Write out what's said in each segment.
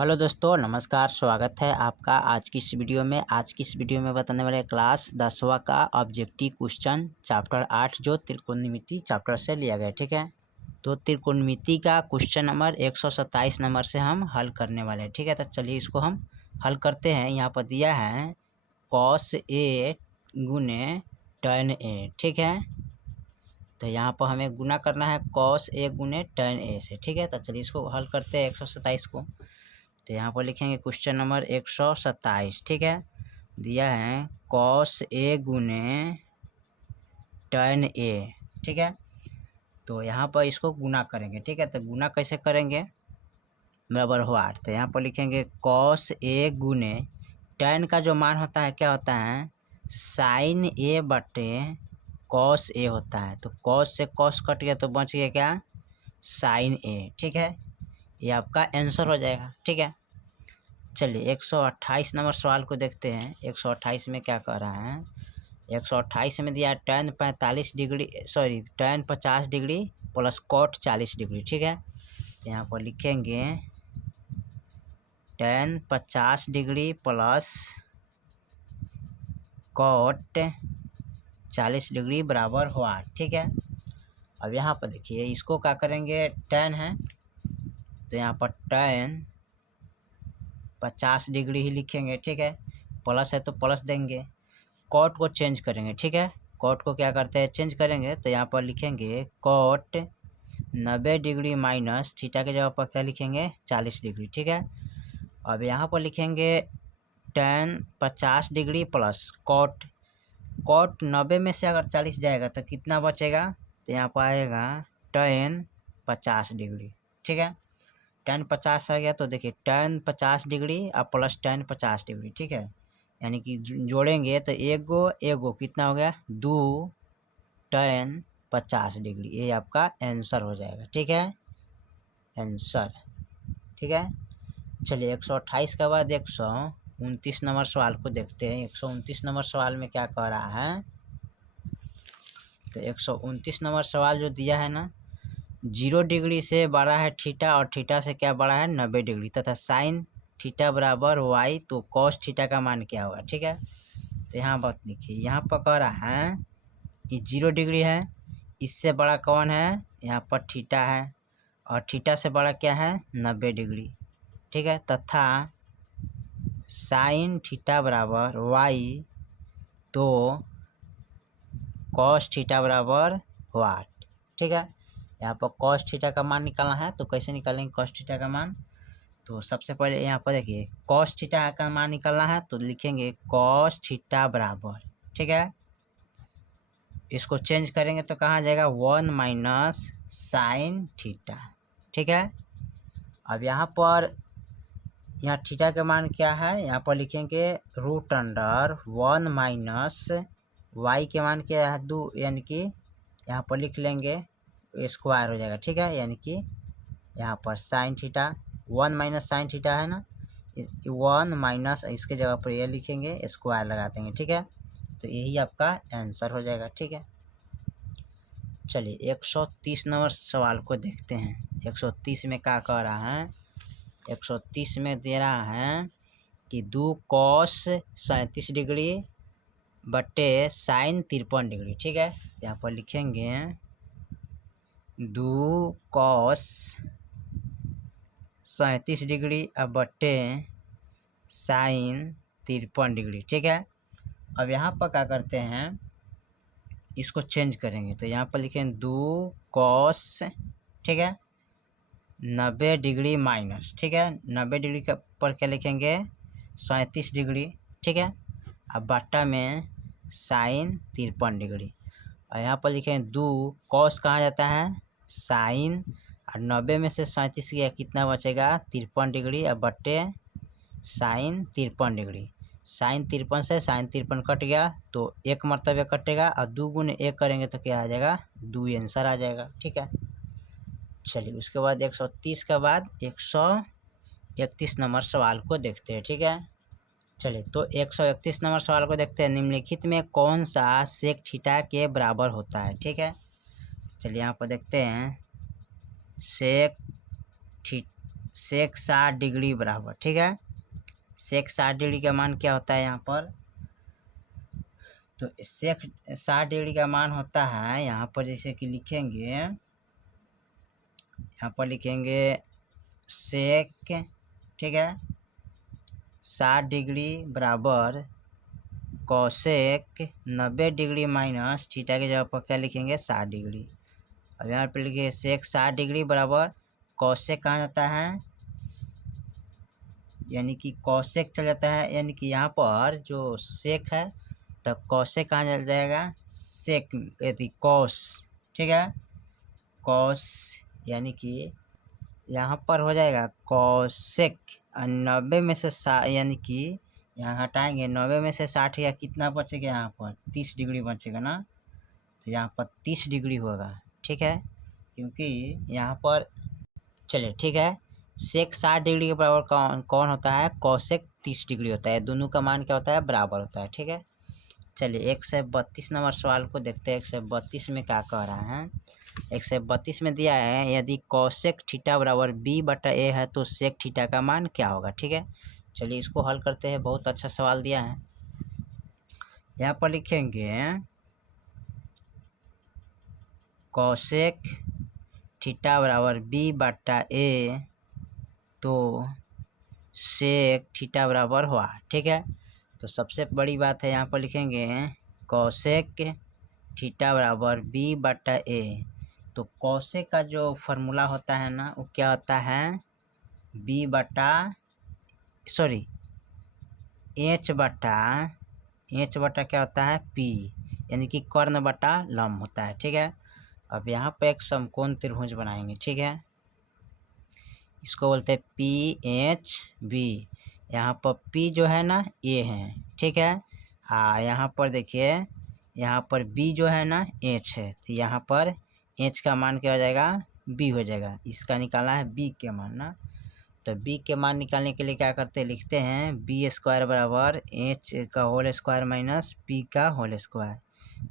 Hello दोस्तों, नमस्कार। स्वागत है आपका आज की इस वीडियो में। आज की इस वीडियो में बताने वाले क्लास 10वां का ऑब्जेक्टिव क्वेश्चन चैप्टर 8 जो त्रिकोणमिति चैप्टर से लिया गया। ठीक है, तो त्रिकोणमिति का क्वेश्चन नंबर 127 नंबर से हम हल करने वाले हैं। ठीक है, तो चलिए इसको हम हल करते हैं। यहाँ पर दिया है cos A गुने tan A। ठीक है, तो यहाँ पर हमें गुना करना है cos A गुने tan A से। ठीक है, तो चलिए इसको हल करते हैं 127 को। तो यहाँ पर लिखेंगे क्वेश्चन नंबर 127। ठीक है, दिया है cos A गुने tan A। ठीक है, तो यहाँ पर इसको गुना करेंगे। ठीक है, तो गुना कैसे करेंगे, बराबर हुआ 8। तो यहाँ पर लिखेंगे cos A गुने tan का जो मान होता है क्या होता है, sin A बटे cos A होता है। तो cos से cos कट गया तो बच गया क्या, sin A। ठीक है, ये आपका आंसर हो जाएगा। ठीक है, चलिए 128 नंबर सवाल को देखते हैं। 128 में क्या कह रहा है, 128 में दिया tan 45 degree tan 50 degree plus cot 40 degree. ठीक है, यहाँ पर लिखेंगे tan 50 degree plus cot 40 degree बराबर हुआ। ठीक है, अब यहाँ पर देखिए इसको क्या करेंगे, tan है तो यहाँ पर tan 50 डिग्री ही लिखेंगे। ठीक है, प्लस है तो प्लस देंगे, कॉट को चेंज करेंगे। ठीक है, कॉट को क्या करते हैं, चेंज करेंगे। तो यहाँ पर लिखेंगे कॉट 90 डिग्री माइनस थीटा के जगह पर क्या लिखेंगे, 40 डिग्री। ठीक है, अब यहाँ पर लिखेंगे tan 50 डिग्री प्लस कॉट 90 में से अगर 40 जाएगा तो कितना बचेगा, तो यहाँ पर आएगा tan 50 डिग्री। ठीक है, tan 50 आ गया तो देखिए tan 50 डिग्री और प्लस tan 50 डिग्री। ठीक है, यानी कि जोड़ेंगे तो एगो कितना हो गया, 2 tan 50 डिग्री। ये आपका आंसर हो जाएगा। ठीक है, आंसर। ठीक है, चलिए 128 के बाद 129 नंबर सवाल को देखते हैं। 129 नंबर सवाल में क्या कह रहा है, तो 129 नंबर सवाल जो दिया है ना, 0 डिग्री से बड़ा है थीटा और थीटा से क्या बड़ा है 90 डिग्री तथा साइन थीटा बराबर y, तो cos थीटा का मान क्या होगा। ठीक है, तो यहाँ बात लिखिए, यहाँ पर कह रहा है ये 0 डिग्री है, इससे बड़ा कौन है, यहाँ पर थीटा है और थीटा से बड़ा क्या है 90 डिग्री। ठीक है, तथा साइन थीटा बराबर y, तो cos थीटा बराबर वाट। ठीक है, यहाँ पर cos थीटा का मान निकालना है। तो कैसे निकालेंगे cos थीटा का मान, तो सबसे पहले यहाँ पर देखिए cos थीटा का मान निकालना है तो लिखेंगे cos थीटा बराबर, ठीक है, इसको चेंज करेंगे तो कहाँ जाएगा 1 माइनस साइन थीटा। ठीक है, अब यहाँ थीटा का मान क्या है, यहाँ पर लिखेंगे √1 माइनस y के मान क्या है 2, यानी कि यहाँ पर लिख लेंगे स्क्वायर हो जाएगा। ठीक है, यानी कि यहाँ पर sine theta 1 minus sine theta है ना, 1 माइनस इसके जगह पर ये लिखेंगे स्क्वायर लगा देंगे। ठीक है, तो यही आपका आंसर हो जाएगा। ठीक है, चलिए 130 नंबर सवाल को देखते हैं। 130 में क्या कह रहा है, 130 में दे रहा है कि 2 cos 37 डिग्री बटे साइन 53 डिग्री। ठीक है, यहाँ पर लिखेंगे 2 cos 37 डिग्री अब बटे साइन 53 डिग्री। ठीक है, अब यहाँ पर क्या करते हैं, इसको चेंज करेंगे। तो यहाँ पर लिखेंगे 2 cos, ठीक है, 90 डिग्री माइनस, ठीक है, 90 डिग्री का पर क्या लिखेंगे 37 डिग्री। ठीक है, अब बट्टा में साइन 53 डिग्री, और यहाँ पर लिखेंगे 2 cos कहाँ जाता है साइन, और 90 में से 37 गया कितना बचेगा 53 डिग्री, अब बट्टे साइन 53 डिग्री। साइन 53 से साइन 53 कट गया तो एक मरतबे कटेगा, और 2 गुने 1 करेंगे तो क्या आ जाएगा 2 आंसर आ जाएगा। ठीक है, चलिए उसके बाद 130 के बाद 131 नंबर सवाल को देखते हैं। ठीक है, चलिए तो 131 नंबर सवाल को देखते हैं। निम्नलिखित में कौन सा सेक थीटा के बराबर होता है। ठीक है, चलिए यहाँ पर देखते हैं सेक सेक 60 डिग्री बराबर, ठीक है। सेक 60 डिग्री का मान क्या होता है यहाँ पर, तो सेक 60 डिग्री का मान होता है यहाँ पर, जैसे कि लिखेंगे, यहाँ पर लिखेंगे सेक, ठीक है, 60 डिग्री बराबर कॉसेक 90 डिग्री माइनस थीटा के जगह पर क्या लिखेंगे 60 डिग्री। अब यहाँ पर लिखिए सेक 60 डिग्री बराबर कॉसेक कहाँ जाता है, यानी कि कॉसेक चल जाता है, यानी कि यहाँ पर जो सेक है तो कॉसेक कहाँ चल जाएगा, सेक यदि कॉस, ठीक है, कॉस, यानी कि यहाँ पर हो जाएगा कॉसेक 90 में से यानी कि यहाँ हटाएंगे 90 में से 60 या कितना बचेगा, यहाँ पर 30 डिग्री बचेगा ना, तो यहाँ पर 30 डिग्री होगा, ठीक है, क्योंकि यहाँ पर चलिए ठीक है, सेक 60 डिग्री के बराबर कौन होता है, कॉसेक 30 डिग्री होता है, दोनों का मान क्या होता है, बराबर होता है, ठीक है। चलिए 132 नंबर सवाल को देखते हैं। 132 में क्या कह रहा है, 132 में दिया है यदि कॉसेक थीटा बराबर बी बटा ए है तो सेक थीटा का मान क्या होगा, ठीक है। चलिए इसको हल करते हैं, बहुत अच्छा सवाल दिया है। यहाँ पर लिखेंगे कॉसेक थीटा बराबर बी बटा ए तो सेक थीटा बराबर हुआ, ठीक है। तो सबसे बड़ी बात है यहाँ पर लिखेंगे कॉसेक थीटा बराबर बी बटा ए, तो कॉसेक का जो फॉर्मूला होता है ना वो क्या होता है, बी बटा सॉरी एच बटा क्या होता है, पी, यानी कि कर्ण बटा लंब होता है, ठीक है। अब यहाँ पे एक समकोण त्रिभुज बनाएंगे, ठीक है, इसको बोलते हैं पी एच बी। यहाँ पर पी जो है ना ए है, ठीक है, यहाँ पर देखिए यहाँ पर बी जो है ना एच है, तो यहाँ पर एच का मान क्या हो जाएगा, बी हो जाएगा, इसका निकालना है बी के मान ना, तो बी के मान निकालने के लिए क्या करते हैं, लिखते हैं बी स्क्वायर बराबर एच का होल स्क्वायर माइनस पी का होल स्क्वायर।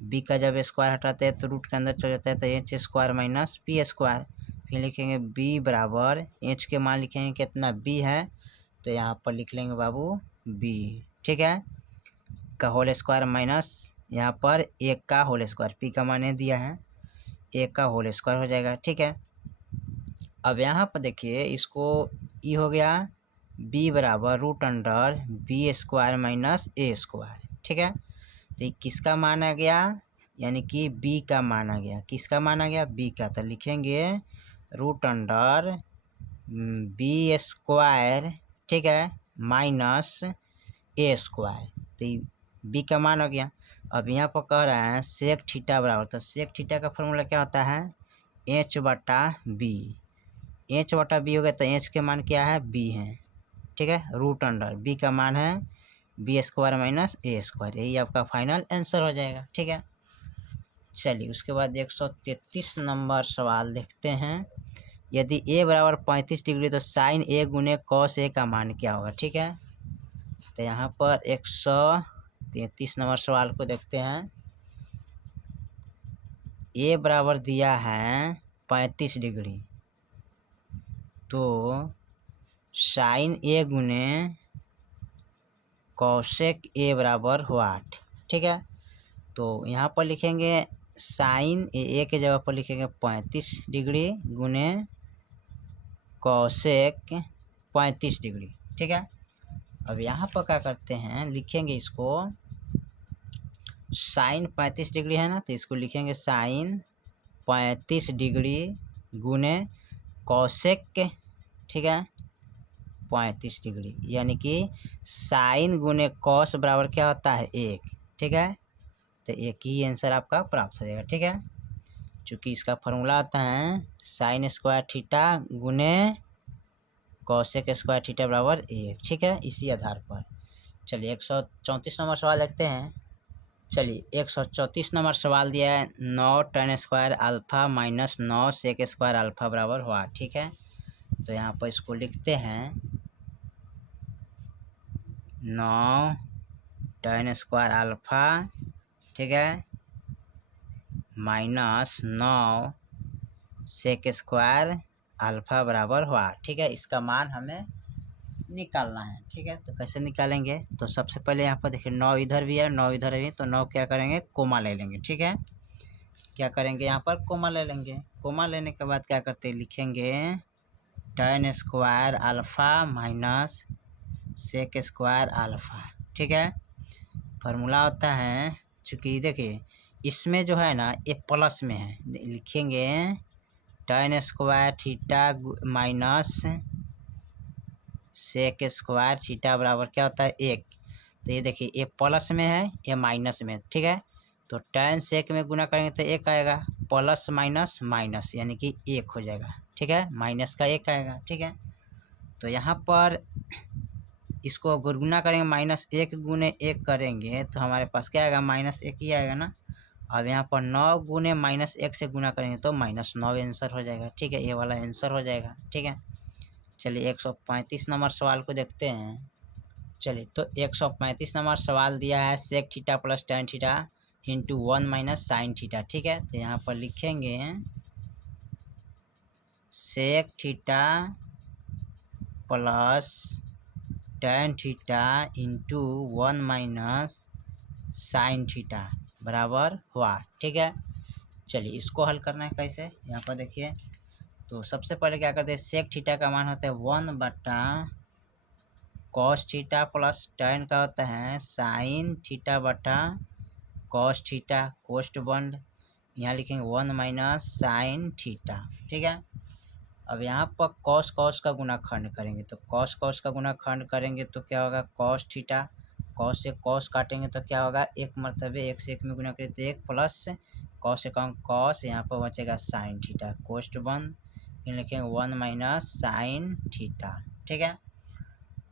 बी का जब स्क्वायर हटाते हैं तो रूट के अंदर चल जाता है, तो H square minus P square. फिर लिखेंगे बी बराबर एच के मान लिखेंगे कितना बी है, तो यहाँ पर लिख लेंगे बाबू बी, ठीक है, का होल स्क्वायर माइनस यहाँ पर एक का होल स्क्वायर, पी का मान दिया है एक का होल स्क्वायर हो जाएगा, ठीक है। अब यहाँ पर देखिए इसको ई हो गया बी बराबर root under B square minus A square, ठीक है, तो ये किसका मान आ गया, यानी कि बी का मान आ गया, किसका मान आ गया, बी का, तो लिखेंगे रूट अंडर बी स्क्वायर, ठीक है, माइनस ए स्क्वायर, तो बी का मान हो गया। अब यहाँ पर कह रहा है सेक थीटा बराबर, तो सेक थीटा का फॉर्मूला क्या होता है, एच बटा बी, एच बटा बी हो गया, तो एच के मान क्या है, बी है, ठीक है, रूट अंडर बी का मान है B square minus A square, यही आपका फाइनल आंसर हो जाएगा, ठीक है। चलिए उसके बाद 133 नंबर सवाल देखते हैं। यदि ए बराबर 35 डिग्री तो साइन ए गुने कॉस ए का मान क्या होगा, ठीक है। तो यहाँ पर 133 नंबर सवाल को देखते हैं। ए बराबर दिया है 35 डिग्री, तो साइन ए गुने कॉसेक ए बराबर हुआ, ठीक है। तो यहाँ पर लिखेंगे साइन ए के जगह पर लिखेंगे 35 डिग्री गुने कॉसेक 35 डिग्री, ठीक है। अब यहाँ पर क्या करते हैं, लिखेंगे इसको साइन 35 डिग्री है ना, तो इसको लिखेंगे साइन 35 डिग्री गुने कॉसेक, ठीक है, 35 डिग्री, यानी कि साइन गुने कॉस बराबर क्या होता है, एक, ठीक है, तो एक ही आंसर आपका प्राप्त हो जाएगा, ठीक है। चूँकि इसका फॉर्मूला आता है साइन स्क्वायर थीटा गुने कॉसेक स्क्वायर थीटा बराबर एक, ठीक है, इसी आधार पर। चलिए 134 नंबर सवाल देखते हैं। चलिए 134 नंबर सवाल दिया है 9 tan square alpha minus 9 sec square alpha बराबर हुआ, ठीक है। तो यहाँ पर इसको लिखते हैं 9 tan स्क्वायर अल्फ़ा, ठीक है, माइनस 9 सेक स्क्वायर अल्फ़ा बराबर हुआ। ठीक है, इसका मान हमें निकालना है। ठीक है, तो कैसे निकालेंगे, तो सबसे पहले यहाँ पर देखिए 9 इधर भी है 9 इधर भी, तो 9 क्या करेंगे कोमा ले लेंगे। ठीक है, क्या करेंगे यहाँ पर कोमा ले लेंगे। कोमा लेने के बाद क्या करते हैं, लिखेंगे tan square alpha minus sec square alpha. ठीक है, फार्मूला होता है, चूँकि देखिए इसमें जो है ना ये प्लस में है, लिखेंगे tan square theta minus sec square theta बराबर क्या होता है 1। तो ये देखिए ये प्लस में है ये माइनस में। ठीक है, तो tan सेक में गुना करेंगे तो 1 आएगा, प्लस माइनस माइनस यानी कि 1 हो जाएगा। ठीक है, माइनस का 1 आएगा। ठीक है, तो यहाँ पर इसको गुना करेंगे -1 गुने 1 करेंगे तो हमारे पास क्या आएगा -1 ही आएगा ना। अब यहाँ पर 9 गुने -1 से गुना करेंगे तो -9 आंसर हो जाएगा। ठीक है, ये वाला आंसर हो जाएगा। ठीक है, चलिए 135 नंबर सवाल को देखते हैं। चलिए, तो 135 नंबर सवाल दिया है sec theta plus tan theta into 1 minus sine theta. ठीक है, तो यहाँ पर लिखेंगे sec theta plus tan theta into 1 minus sine theta बराबर हुआ। ठीक है, चलिए इसको हल करना है कैसे, यहाँ पर देखिए। तो सबसे पहले क्या करते हैं, सेक थीटा का मान होता है 1 कॉस थीटा प्लस tan का होता है साइन थीटा बटा कॉस थीटा, कोस्ट बंड यहाँ लिखेंगे 1 माइनस साइन थीटा। ठीक है, अब यहाँ पर कॉस कॉस का गुणाखंड करेंगे, तो कॉस कॉस का गुणाखंड करेंगे तो क्या होगा कॉस थीटा, कॉस से कॉस काटेंगे तो क्या होगा 1 मरतबे 1 से 1 में गुना करें तो 1 प्लस कॉस से कम कॉस, यहाँ पर बचेगा साइन थीटा, कोस्ट बंद फिर लिखेंगे 1 माइनस साइन थीटा। ठीक है,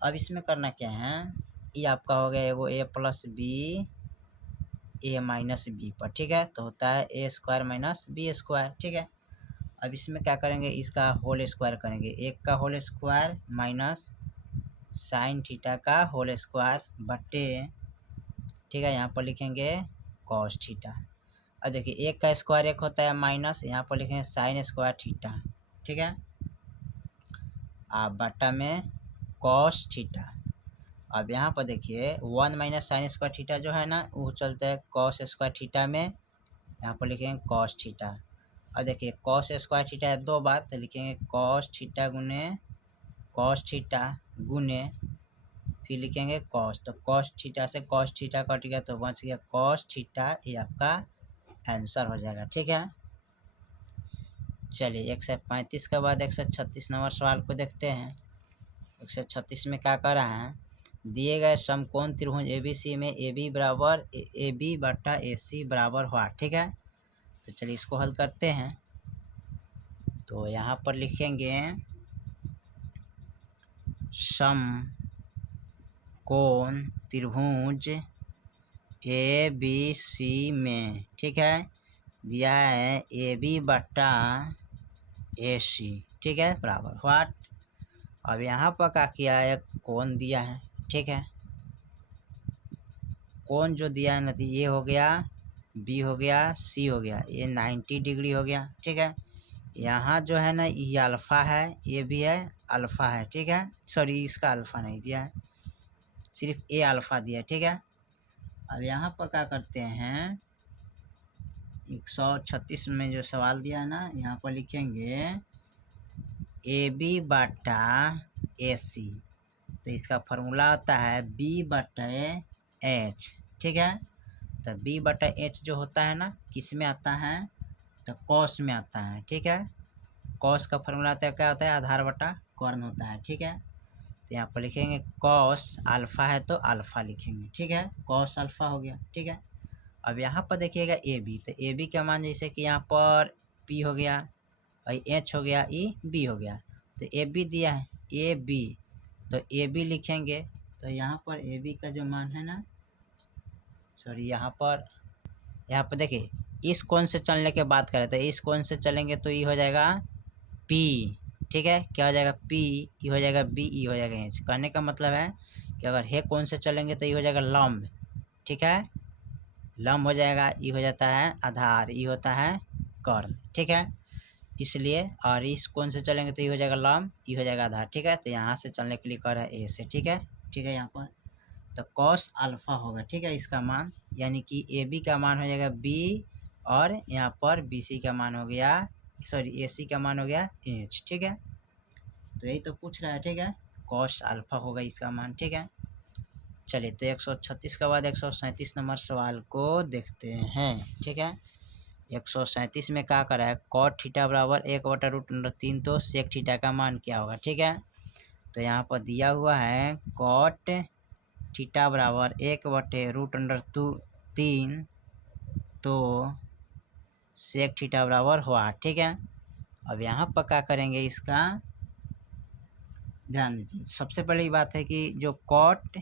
अब इसमें करना क्या है, ये आपका हो गया एगो a plus B A minus B पर। ठीक है, तो होता है a square minus B square. ठीक है, अब इसमें क्या करेंगे, इसका होल स्क्वायर करेंगे, 1 का whole square minus sine theta का होल स्क्वायर बटे, ठीक है, यहाँ पर लिखेंगे कॉस थीटा। अब देखिए 1 का स्क्वायर 1 होता है माइनस, यहाँ पर लिखेंगे साइन स्क्वायर थीटा। ठीक है, आप बटा में कॉस थीटा। अब यहाँ पर देखिए 1 माइनस साइन स्क्वायर थीटा जो है ना वो चलता है कॉस स्क्वायर थीटा में, यहाँ पर लिखेंगे कॉस थीटा। अब देखिए कॉस स्क्वायर थीटा है 2 बार, तो लिखेंगे कॉस थीटा गुने कॉस थीटा गुने फिर लिखेंगे कॉस, तो कॉस थीटा से कॉस थीटा कट गया तो बच गया कॉस थीटा, ये आपका आंसर हो जाएगा। ठीक है, चलिए 135 के बाद 136 नंबर सवाल को देखते हैं। 136 में क्या कर रहा है, दिए गए समकोण त्रिभुज ABC में AB बराबर AB बटा AC बराबर हुआ। ठीक है, तो चलिए इसको हल करते हैं। तो यहाँ पर लिखेंगे समकोण त्रिभुज ABC में, ठीक है, दिया है AB बटा AC। ठीक है, बराबर व्हाट। अब यहाँ पर क्या किया है, कोण दिया है। ठीक है, कोण जो दिया है ना, ये हो गया B हो गया C हो गया, ये 90 डिग्री हो गया। ठीक है, यहाँ जो है ना ये अल्फ़ा है, ये भी है अल्फ़ा है। ठीक है, सॉरी इसका अल्फ़ा नहीं दिया है, सिर्फ ए अल्फ़ा दिया है। ठीक है, अब यहाँ पर क्या करते हैं, 136 में जो सवाल दिया है ना यहाँ पर लिखेंगे AB बटा AC, तो इसका फार्मूला होता है B बटा H। ठीक है, तो B बटा H जो होता है ना किस में आता है, तो कॉस में आता है। ठीक है, कॉस का फार्मूला आता है क्या होता है, आधार बटा कर्ण होता है। ठीक है, तो यहाँ पर लिखेंगे कॉस अल्फ़ा है तो अल्फ़ा लिखेंगे। ठीक है, कॉस अल्फ़ा हो गया। ठीक है, अब यहाँ पर देखिएगा AB, तो AB का मान जैसे कि यहाँ पर P हो गया और H हो गया, E B हो गया, तो AB दिया है AB, तो AB लिखेंगे। तो यहाँ पर AB का जो मान है ना, सॉरी यहाँ पर देखिए इस कोण से चलने के बात करें तो इस कोण से चलेंगे तो ये हो जाएगा P। ठीक है, क्या हो जाएगा P, ये हो जाएगा B, ये हो जाएगा H। कहने का मतलब है कि अगर हे कोण से चलेंगे तो ये हो जाएगा लंब। ठीक है, लंब हो जाएगा, ये हो जाता है आधार, ये होता है कर्ण। ठीक है, इसलिए, और इस कौन से चलेंगे तो ये हो जाएगा लंब, ये हो जाएगा आधार, ठीक है। तो यहाँ से चलने के लिए कर रहा है ए से, ठीक है। ठीक है, यहाँ पर तो कॉस अल्फा होगा, ठीक है, इसका मान, यानी कि ए बी का मान हो जाएगा बी, और यहाँ पर बी सी का मान हो गया, सॉरी ए सी का मान हो गया एच, ठीक है। तो यही तो पूछ रहा है, ठीक है, कॉस अल्फा होगा इसका मान, ठीक है। चलिए, तो 136 के बाद 137 नंबर सवाल को देखते हैं, ठीक है। 137 में क्या करा है, कॉट थीटा बराबर 1/√3, तो सेक थीटा का मान क्या होगा, ठीक है। तो यहाँ पर दिया हुआ है कॉट थीटा बराबर 1/√3, तो सेक थीटा बराबर हुआ, ठीक है। अब यहाँ पर क्या करेंगे, इसका ध्यान दीजिए। सबसे पहली बात है कि जो कॉट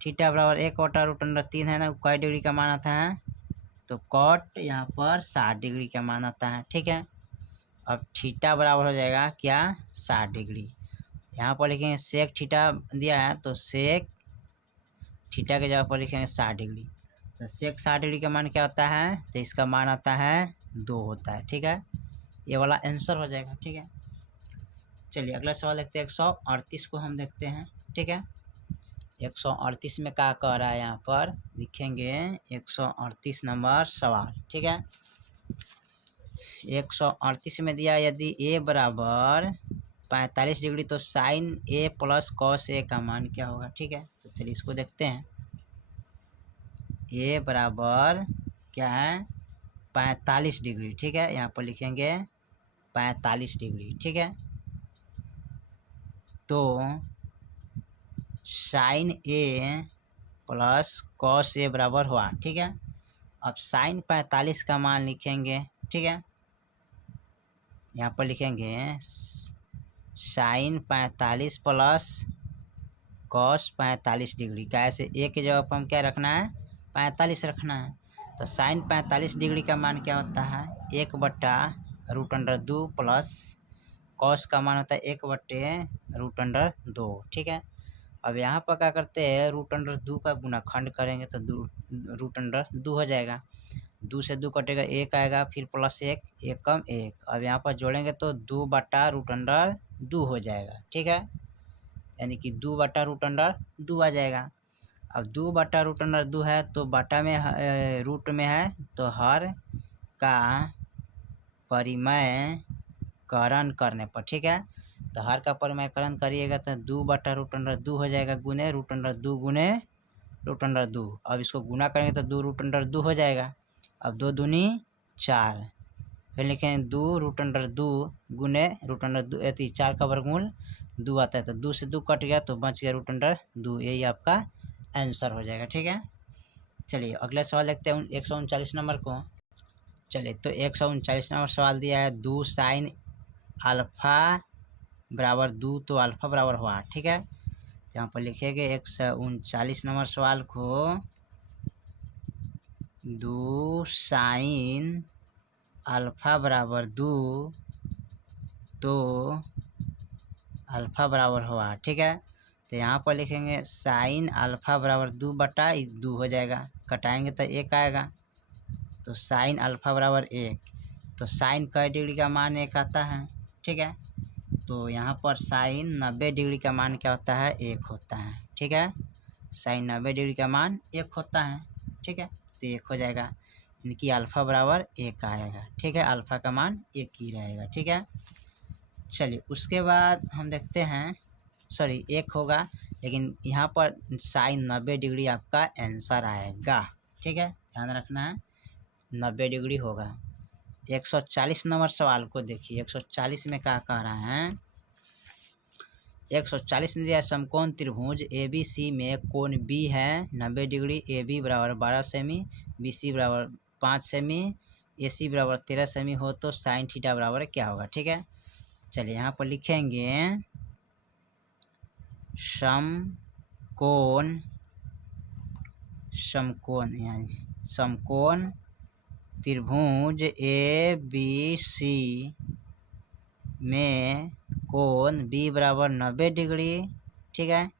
थीटा बराबर 1/√3 है ना, वो कै डिग्री का मान आता है, तो कॉट यहाँ पर 60 डिग्री का मान आता है, ठीक है। अब थीटा बराबर हो जाएगा क्या, 60 डिग्री। यहाँ पर लिखेंगे सेक थीटा दिया है, तो सेक थीटा के जगह पर लिखेंगे 60 डिग्री। तो सेक 60 डिग्री का मान क्या होता है, तो इसका मान आता है 2 होता है, ठीक है। ये वाला आंसर हो जाएगा, ठीक है। चलिए अगला सवाल देखते हैं, 138 को हम देखते हैं, ठीक है। 138 में क्या कह रहा है, यहाँ पर लिखेंगे 138 नंबर सवाल, ठीक है। 138 में दिया यदि ए बराबर 45 डिग्री, तो sign A plus cos A का मान क्या होगा, ठीक है। तो चलिए इसको देखते हैं। ए बराबर क्या है, 45 डिग्री, ठीक है। यहाँ पर लिखेंगे 45 डिग्री, ठीक है। तो sign A plus cos A बराबर हुआ, ठीक है। अब साइन 45 का मान लिखेंगे, ठीक है। यहाँ पर लिखेंगे साइन 45 प्लस कॉस 45 डिग्री का, ऐसे ए की जगह पर हम क्या रखना है, 45 रखना है। तो साइन 45 डिग्री का मान क्या होता है, 1/√2 प्लस कॉस का मान होता है 1/√2, ठीक है। अब यहाँ पर क्या करते हैं, √2 का गुणाखंड करेंगे तो √2 हो जाएगा। 2 से 2 कटेगा, 1 आएगा, फिर प्लस 1, 1 कम 1। अब यहाँ पर जोड़ेंगे तो 2/√2 हो जाएगा, ठीक है। यानी कि 2/√2 आ जाएगा। अब 2/√2 है, तो बटा में रूट में है, तो हर का परिमयकरण करने पर, ठीक है। तो हर का परिमयकरण करिएगा तो 2/√2 हो जाएगा, गुने √2 गुने √2। अब इसको गुना करेंगे तो 2√2 हो जाएगा। अब 2 दूनी 4, फिर लिखेंगे 2√2 गुने √2, 4 का वर्गमूल 2 आता है, तो 2 से 2 कट गया तो बच गया √2, यही आपका आंसर हो जाएगा, ठीक है। चलिए अगला सवाल देखते हैं 139 नंबर को। चलिए, तो 139 नंबर सवाल दिया है, 2 साइन अल्फा बराबर 2, तो अल्फा बराबर हुआ, ठीक है। यहाँ पर लिखेंगे 139 नंबर सवाल को, 2 साइन अल्फा बराबर 2, तो अल्फा बराबर हुआ, ठीक है। तो यहाँ पर लिखेंगे साइन अल्फा बराबर 2/2 हो जाएगा, कटाएंगे तो 1 आएगा, तो साइन अल्फा बराबर 1। तो साइन कै डिग्री का मान 1 आता है, ठीक है। तो यहाँ पर साइन 90 डिग्री का मान क्या होता है, 1 होता है, ठीक है। साइन 90 डिग्री का मान 1 होता है, ठीक है। तो 1 हो जाएगा, यानी कि अल्फ़ा बराबर 1 आएगा, ठीक है। अल्फ़ा का मान 1 ही रहेगा, ठीक है। चलिए उसके बाद हम देखते हैं, सॉरी 1 होगा, लेकिन यहाँ पर साइन 90 डिग्री आपका आंसर आएगा, ठीक है, ध्यान रखना है 90 डिग्री होगा। 140 नंबर सवाल को देखिए, 140 में क्या कह रहा है, 140 में दिया समकोण त्रिभुज ए बी सी में कोण बी है 90 डिग्री, ए बी बराबर 12 सेमी, बी सी बराबर 5 सेमी, ए सी बराबर 13 सेमी हो, तो साइन थीटा बराबर क्या होगा, ठीक है। चलिए यहाँ पर लिखेंगे समकोण, समकोण त्रिभुज ए बी सी में कोण बी बराबर 90 डिग्री, ठीक है।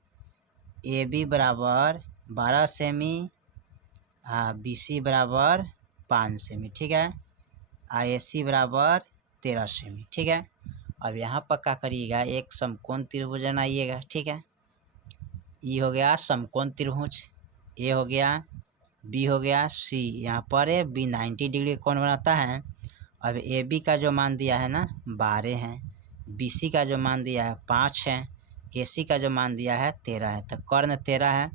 ए बी बराबर 12 सेमी, बी सी बराबर 5 सेमी, ठीक है। ए सी बराबर 13 सेमी, ठीक है। अब यहाँ पर क्या करिएगा, एक समकोण त्रिभुज बनाइएगा, ठीक है। ई हो गया समकोण त्रिभुज, ए हो गया, बी हो गया, सी। यहाँ पर है बी 90 डिग्री कोण बनाता है। अब ए बी का जो मान दिया है ना 12 है, बी सी का जो मान दिया है 5 है, ए सी का जो मान दिया है 13 है। तो कर्ण 13 है,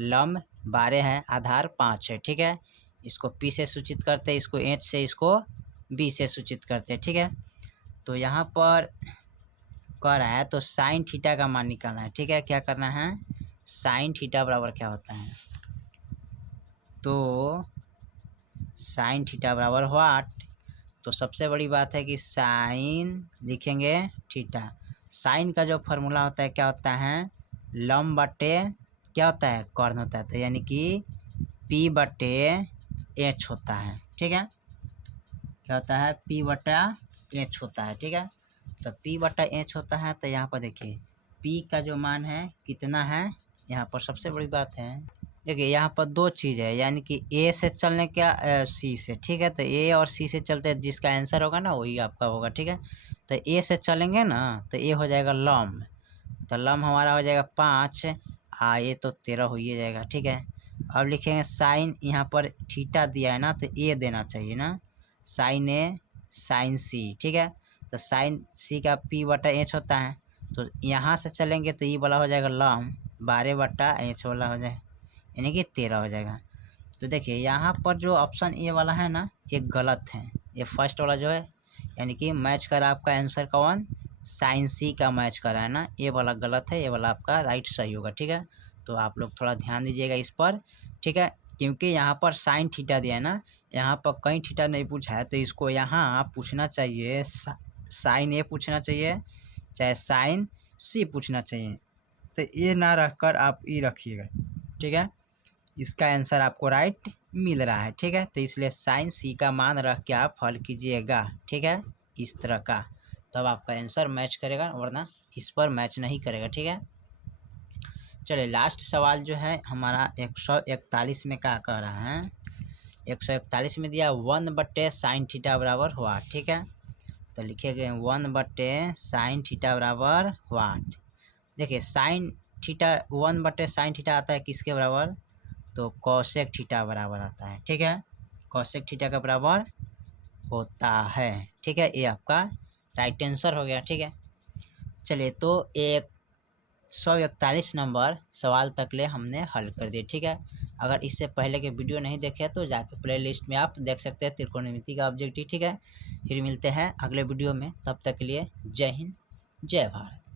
लंब 12 है, आधार 5 है, ठीक है। इसको पी से सूचित करते हैं, इसको एच से, इसको बी से सूचित करते हैं, ठीक है। तो यहाँ पर कह रहा है तो साइन थीटा का मान निकालना है, ठीक है। क्या करना है, साइन थीटा बराबर क्या होता है, तो साइन थीटा बराबर व्हाट। तो सबसे बड़ी बात है कि साइन लिखेंगे थीटा, साइन का जो फॉर्मूला होता है क्या होता है, लंब बटे क्या होता है, कर्ण होता है। तो यानी कि P बटे एच होता है, ठीक है। क्या होता है, P बटा एच होता है, ठीक है। तो P बटा एच होता है। तो यहाँ पर देखिए P का जो मान है कितना है, यहाँ पर सबसे बड़ी बात है, देखिए यहाँ पर दो चीज़ है, यानी कि ए से चलने का सी से, ठीक है। तो ए और सी से चलते जिसका आंसर होगा ना वही आपका होगा, ठीक है। तो ए से चलेंगे ना तो ए हो जाएगा लंब, तो लंब हमारा हो जाएगा 5, ये तो 13 हो ही जाएगा, ठीक है। अब लिखेंगे साइन, यहाँ पर थीटा दिया है ना तो ए देना चाहिए ना, साइन ए साइन सी, ठीक है। तो साइन सी का P बटा एच होता है। तो यहाँ से चलेंगे तो ये वाला हो जाएगा लंब 12 बटा एच वाला हो जाएगा, यानी कि 13 हो जाएगा। तो देखिए यहाँ पर जो ऑप्शन ए वाला है ना ये गलत है, ये फर्स्ट वाला जो है, यानी कि मैच करा आपका आंसर कौन, साइन सी का मैच करा है ना, ये वाला गलत है, ये वाला आपका राइट सही होगा, ठीक है। तो आप लोग थोड़ा ध्यान दीजिएगा इस पर, ठीक है। क्योंकि यहाँ पर साइन थीटा दिया है ना, यहाँ पर कहीं थीटा नहीं पूछा है, तो इसको यहाँ पूछना चाहिए साइन ए पूछना चाहिए, चाहे साइन सी पूछना चाहिए। तो ये ना रखकर आप ई रखिएगा, ठीक है। इसका आंसर आपको राइट मिल रहा है, ठीक है। तो इसलिए साइन सी का मान रख के आप हल कीजिएगा, ठीक है, इस तरह का, तब आपका आंसर मैच करेगा, वरना इस पर मैच नहीं करेगा, ठीक है। चलिए लास्ट सवाल जो है हमारा 141 में क्या कह रहा है, 141 में दिया 1 बटे साइन थीटा बराबर व्हाट, ठीक है। तो लिखेंगे 1 बटे साइन थीटा बराबर व्हाट। देखिए साइन थीटा 1 बटे साइन थीटा आता है किसके बराबर, तो कॉसेक थीटा बराबर आता है, ठीक है। कॉसेक थीटा का बराबर होता है, ठीक है। ये आपका राइट आंसर हो गया, ठीक है। चलिए तो 141 नंबर सवाल तक ले हमने हल कर दिए, ठीक है। अगर इससे पहले के वीडियो नहीं देखे तो जाके प्लेलिस्ट में आप देख सकते हैं त्रिकोणमिति का ऑब्जेक्टिव, ठीक है। फिर मिलते हैं अगले वीडियो में, तब तक के लिए जय हिंद जय भारत।